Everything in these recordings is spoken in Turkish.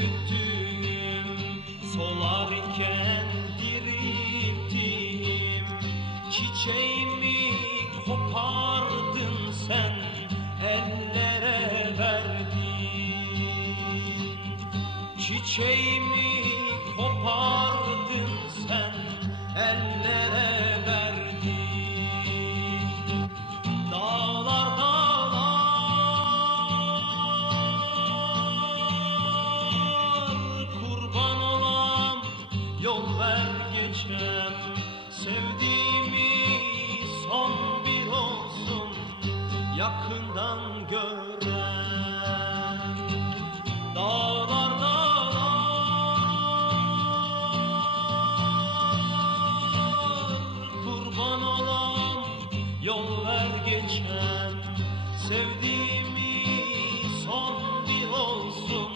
büyüttüğüm, solarken dirilttiğim çiçeğimi kopardın sen, ellere verdin. Çiçeğimi kopardın sen, ellere verdin. Dağlar dağlar, kurban olam, yol ver geçem. Sevdiğimi son bir olsun, yakından gören. Dağlar dağlar, kurban olam, yol ver geçem. Sevdiğimi son bir olsun,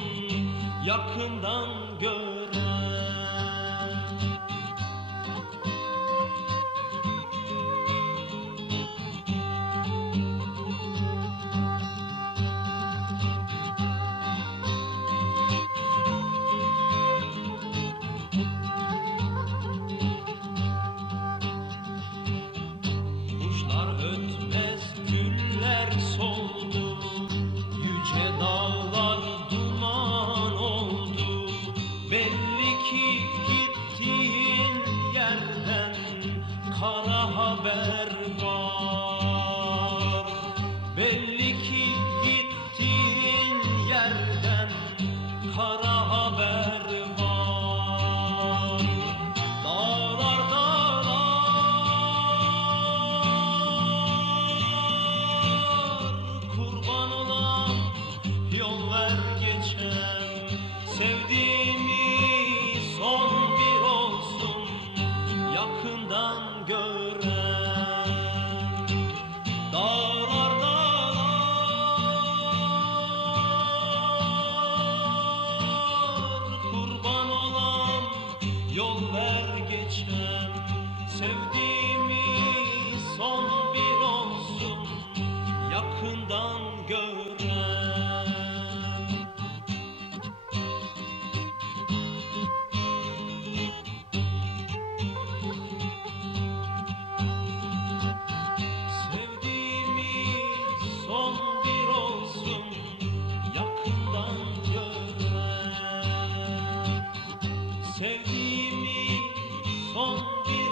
yakından gören. Kuşlar ötmez, güller soldu, yüce dağlar duman oldu. Belli ki gittiğin yerden kara haber var. Belli ki gittiğin yerden kara haber var. Dağlar dağlar, kurban olam, yol ver geçem. Sevdiğimi son bir olsun, yakından gören. Dağlar dağlar, kurban olam, yol ver geçem. Sevdiğimi son bir olsun, yakından gören. Sevdiğimi son bir olsun, yakından gören. Sevdiğimi son bir